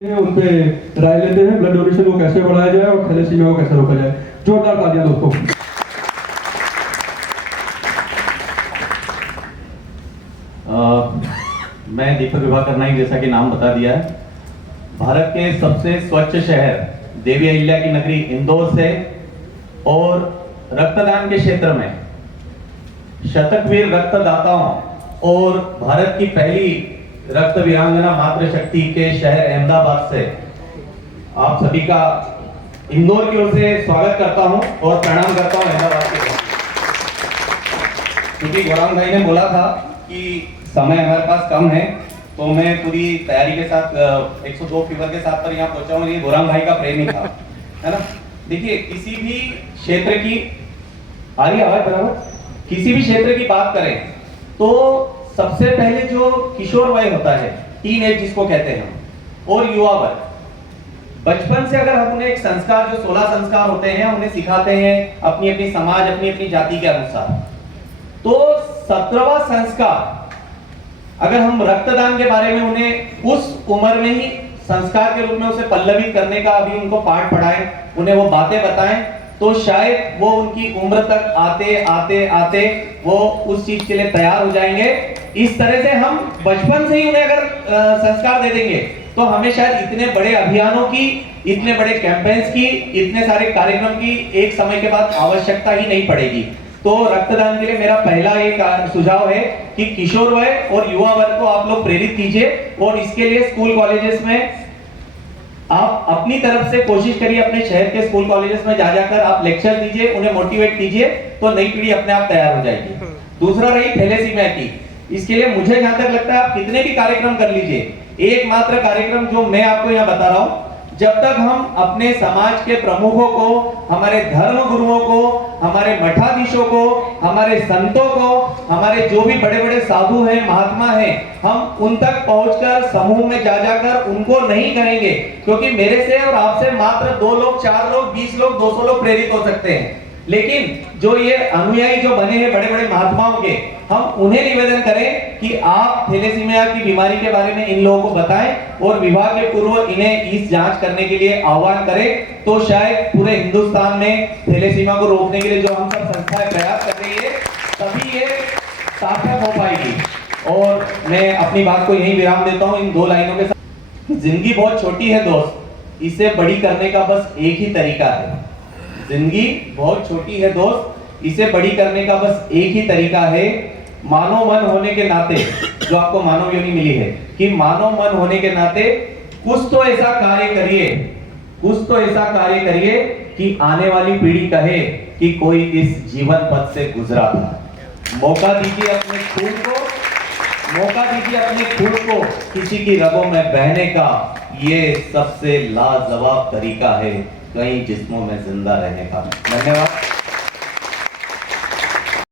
उन पे राय लेते हैं ब्लड डोनेशन को कैसे बढ़ाया जाए और थैलेसीमिया को कैसे रोका जाए। जोरदार तालियां दोस्तों। मैं दीपक विभाकर नाइक, जैसा कि नाम बता दिया है, भारत के सबसे स्वच्छ शहर देवी अहिल्या की नगरी इंदौर से और रक्तदान के क्षेत्र में शतकवीर रक्तदाताओं और भारत की पहली रक्त वीरांगना मातृशक्ति के शहर अहमदाबाद से आप सभी का इंदौर की ओर से स्वागत करता हूं और प्रणाम करता हूं अहमदाबाद के। क्योंकि गौरांग भाई ने बोला था कि समय हमारे पास कम है, तो मैं पूरी तैयारी के साथ 102 फीवर के साथ पर यहाँ पहुंचा हूँ। ये गौरांग भाई का प्रेम ही था, है ना। देखिए, किसी भी क्षेत्र की आ रही आवाज बराबर, किसी भी क्षेत्र की बात करें तो सबसे पहले जो किशोर वय होता है, टीन एज जिसको कहते हैं, और युवा वर्ग, बचपन से अगर हम उन्हें एक संस्कार, जो 16 संस्कार होते हैं, उन्हें सिखाते हैं अपनी अपनी समाज, अपनी अपनी जाति के अनुसार, तो 17वां संस्कार अगर हम रक्तदान के बारे में उन्हें उस उम्र में ही संस्कार के रूप में उसे पल्लवित करने का अभी उनको पाठ पढ़ाएं, उन्हें वो बातें बताएं, तो शायद वो उनकी उम्र तक आते आते आते वो उस चीज के लिए तैयार हो जाएंगे। इस तरह से हम बचपन से ही उन्हें अगर संस्कार दे देंगे तो हमें शायद इतने बड़े अभियानों की, इतने बड़े कैंपेन्स की, इतने सारे कार्यक्रम की एक समय के बाद आवश्यकता ही नहीं पड़ेगी। तो रक्तदान के लिए मेरा पहला एक सुझाव है कि किशोर वय और युवा वर्ग को आप लोग प्रेरित कीजिए, और इसके लिए स्कूल कॉलेजेस में आप अपनी तरफ से कोशिश करिए, अपने शहर के स्कूल कॉलेजेस में जा जाकर आप लेक्चर दीजिए, उन्हें मोटिवेट कीजिए, तो नई पीढ़ी अपने आप तैयार हो जाएगी। दूसरा रही थैलेसीमिया की, इसके लिए मुझे जहां तक लगता है आप कितने भी कार्यक्रम कर लीजिए, एकमात्र कार्यक्रम जो मैं आपको यहाँ बता रहा हूं, जब तक हम अपने समाज के प्रमुखों को, हमारे धर्म गुरुओं को, हमारे मठाधीशों को, हमारे संतों को, हमारे जो भी बड़े बड़े साधु हैं, महात्मा हैं, हम उन तक पहुंचकर समूह में जा जाकर उनको नहीं कहेंगे, क्योंकि मेरे से और आपसे मात्र 2 लोग, 4 लोग, 20 लोग, 200 लोग प्रेरित हो सकते हैं, लेकिन जो ये अनुयायी जो बने हैं बड़े बड़े महात्माओं के, हम उन्हें निवेदन करें कि आप थैलेसीमिया की बीमारी के बारे में इन लोगों को बताएं और विवाह के पूर्व इन्हें इस जांच करने के लिए आह्वान करें, तो शायद पूरे हिंदुस्तान में थैलेसीमिया को रोकने के लिए जो हम सब संस्थाएं प्रयास कर रही है, तभी ये सार्थक हो पाएगी। और मैं अपनी बात को यहीं विराम देता हूं इन 2 लाइनों के साथ। जिंदगी बहुत छोटी है दोस्त, इसे बड़ी करने का बस एक ही तरीका है। जिंदगी बहुत छोटी है दोस्त, इसे बड़ी करने का बस एक ही तरीका है। मानव मन होने के नाते, जो आपको मानव योनि मिली है, कि मानव मन होने के नाते कुछ तो ऐसा कार्य करिए, कुछ तो ऐसा कार्य करिए कि आने वाली पीढ़ी कहे कि कोई इस जीवन पथ से गुजरा था। मौका दीजिए अपने खून को, मौका दीजिए अपने खून को किसी की रगों में बहने का, ये सबसे लाजवाब तरीका है कई जिस्मों में जिंदा रहने का। धन्यवाद।